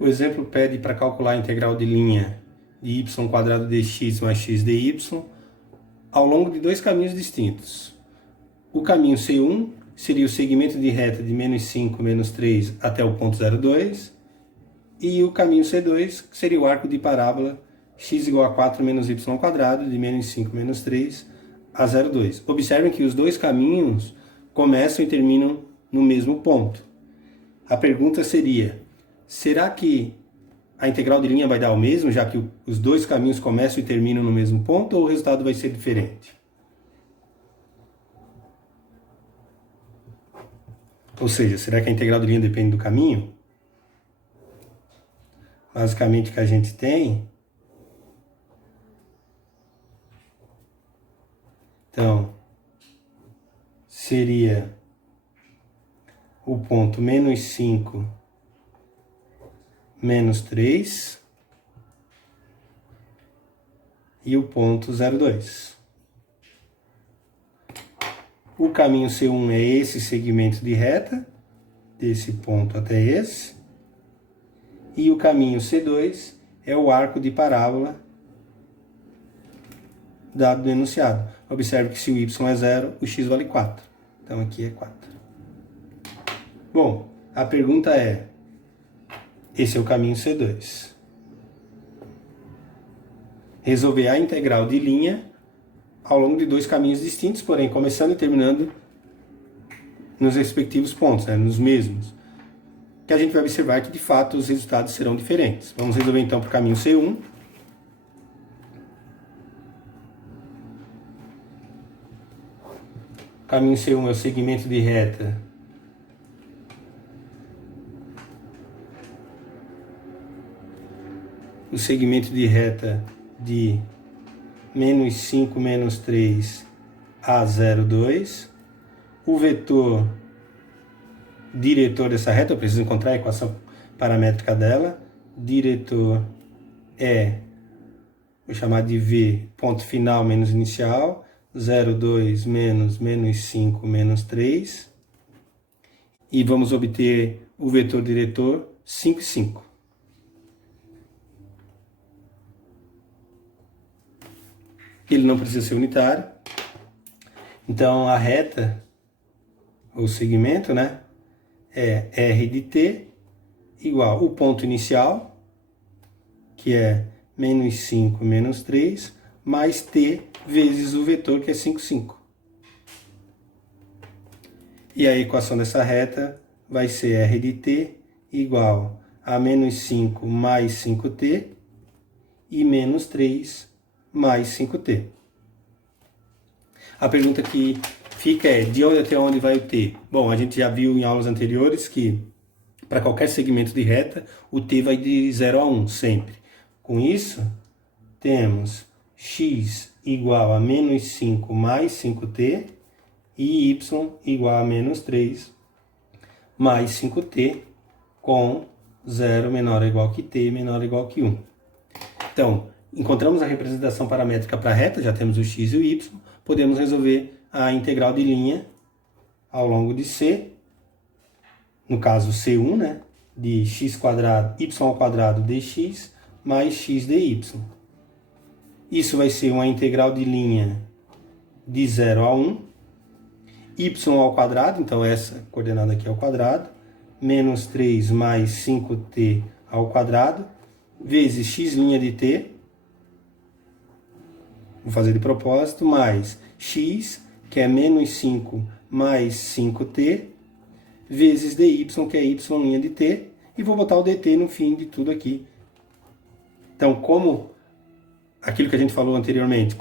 O exemplo pede para calcular a integral de linha de y² dx mais x dy ao longo de dois caminhos distintos. O caminho C1 seria o segmento de reta de menos 5, menos 3 até o ponto 0,2, e o caminho C2 seria o arco de parábola x igual a 4 menos y² de menos 5, menos 3 a 0,2. Observem que os dois caminhos começam e terminam no mesmo ponto. A pergunta seria: será que a integral de linha vai dar o mesmo, já que os dois caminhos começam e terminam no mesmo ponto, ou o resultado vai ser diferente? Ou seja, será que a integral de linha depende do caminho? Basicamente o que a gente tem... Então, seria o ponto menos 5, menos 3 e o ponto 0,2. O caminho C1 é esse segmento de reta, desse ponto até esse, e o caminho C2 é o arco de parábola dado no enunciado. Observe que se o y é 0, o x vale 4. Então aqui é 4. Bom, a pergunta é: esse é o caminho C2. Resolver a integral de linha ao longo de dois caminhos distintos, porém começando e terminando nos respectivos pontos, né, nos mesmos. Que a gente vai observar que de fato os resultados serão diferentes. Vamos resolver então para o caminho C1. O caminho C1 é o segmento de reta de menos 5, menos 3 a 0,2. O vetor diretor dessa reta, eu preciso encontrar a equação paramétrica dela. Diretor é, vou chamar de V, ponto final menos inicial, 0,2 menos menos 5 menos 3. E vamos obter o vetor diretor 5, 5. Ele não precisa ser unitário. Então a reta, o segmento, né, é R de t igual o ponto inicial, que é menos 5 menos 3, mais t vezes o vetor, que é 5, 5. E a equação dessa reta vai ser R de t igual a menos 5 mais 5t e menos 3 mais 5t. A pergunta que fica é: de onde até onde vai o t? Bom, a gente já viu em aulas anteriores que para qualquer segmento de reta, o t vai de 0 a 1, sempre. Com isso, temos x igual a menos 5 mais 5t e y igual a menos 3 mais 5t, com 0 menor ou igual que t menor ou igual que 1. Então, encontramos a representação paramétrica para a reta, já temos o x e o y, podemos resolver a integral de linha ao longo de C, no caso C1, né, de y² dx mais x dy. Isso vai ser uma integral de linha de 0 a 1, y², então essa coordenada aqui é ao quadrado, menos 3 mais 5t ao quadrado, vezes x' de t, vou fazer de propósito, mais x, que é menos 5 mais 5t, vezes dy, que é y' de t, e vou botar o dt no fim de tudo aqui. Então, como aquilo que a gente falou anteriormente,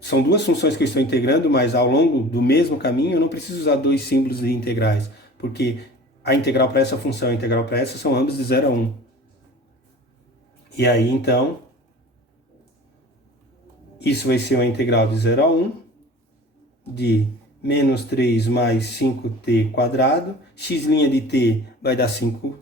são duas funções que eu estou integrando, mas ao longo do mesmo caminho, eu não preciso usar dois símbolos de integrais, porque a integral para essa função e a integral para essa são ambas de 0 a 1. E aí, então, isso vai ser uma integral de 0 a 1 de menos 3 mais 5t², x' de t vai dar 5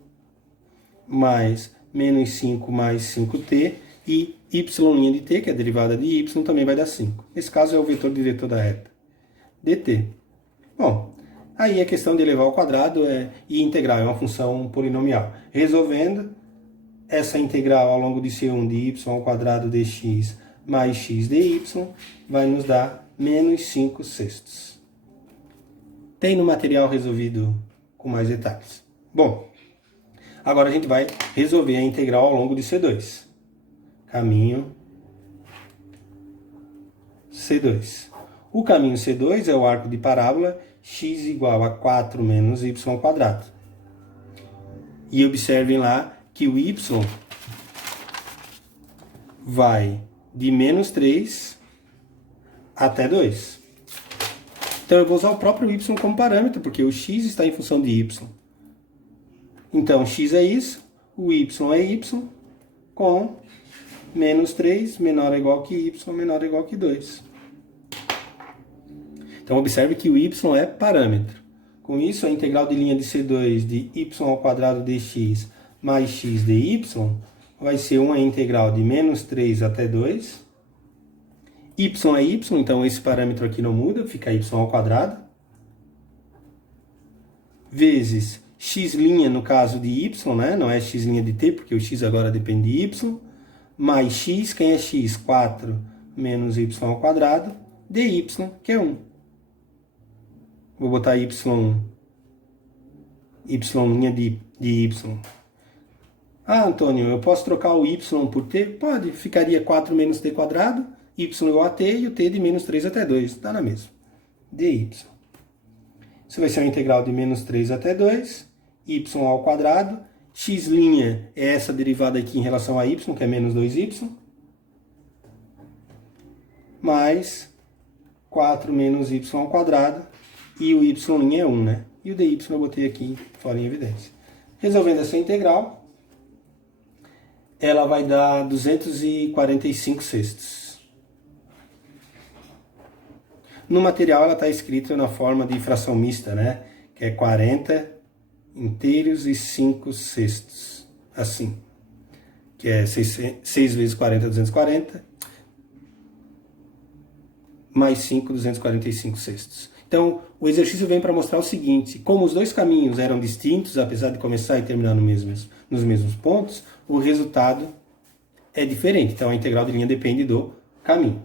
mais menos 5 mais 5t, e y' de t, que é a derivada de y, também vai dar 5. Esse caso é o vetor diretor da reta, dt. Bom, Aí é questão de elevar ao quadrado e integral, é uma função polinomial. Resolvendo, essa integral ao longo de C1 de y ao quadrado dx mais x dy vai nos dar menos 5 sextos. Tem no material resolvido com mais detalhes. Bom, agora a gente vai resolver a integral ao longo de C2. Caminho C2. O caminho C2 é o arco de parábola x igual a 4 menos y ao quadrado. E observem lá que o y vai de menos 3 até 2. Então eu vou usar o próprio y como parâmetro, porque o x está em função de y. Então x é isso, o y é y, com menos 3 menor ou igual que y menor ou igual que 2. Então observe que o y é parâmetro. Com isso, a integral de linha de C2 de y ao quadrado dx mais x dy vai ser uma integral de menos 3 até 2. Y é y, então esse parâmetro aqui não muda, fica y ao quadrado. Vezes x' no caso de y, né? Não é x' de t, porque o x agora depende de y. Mais x, quem é x? 4 menos y ao quadrado, dy, que é 1. Vou botar y' de y. Ah, Antônio, eu posso trocar o y por t? Pode, ficaria 4 menos t quadrado, y igual a t e o t de menos 3 até 2, dá na mesma. dy. Isso vai ser uma integral de menos 3 até 2, y ao quadrado, x' é essa derivada aqui em relação a y, que é menos 2y, mais 4 menos y ao quadrado, e o y' é 1, né? E o dy eu botei aqui fora em evidência. Resolvendo essa integral, ela vai dar 245 sextos. No material ela está escrita na forma de fração mista, né? Que é 40 inteiros e 5 sextos. Assim. Que é 6 vezes 40, 240. Mais 5, 245 sextos. Então, o exercício vem para mostrar o seguinte: como os dois caminhos eram distintos, apesar de começar e terminar nos mesmos pontos, o resultado é diferente. Então, a integral de linha depende do caminho.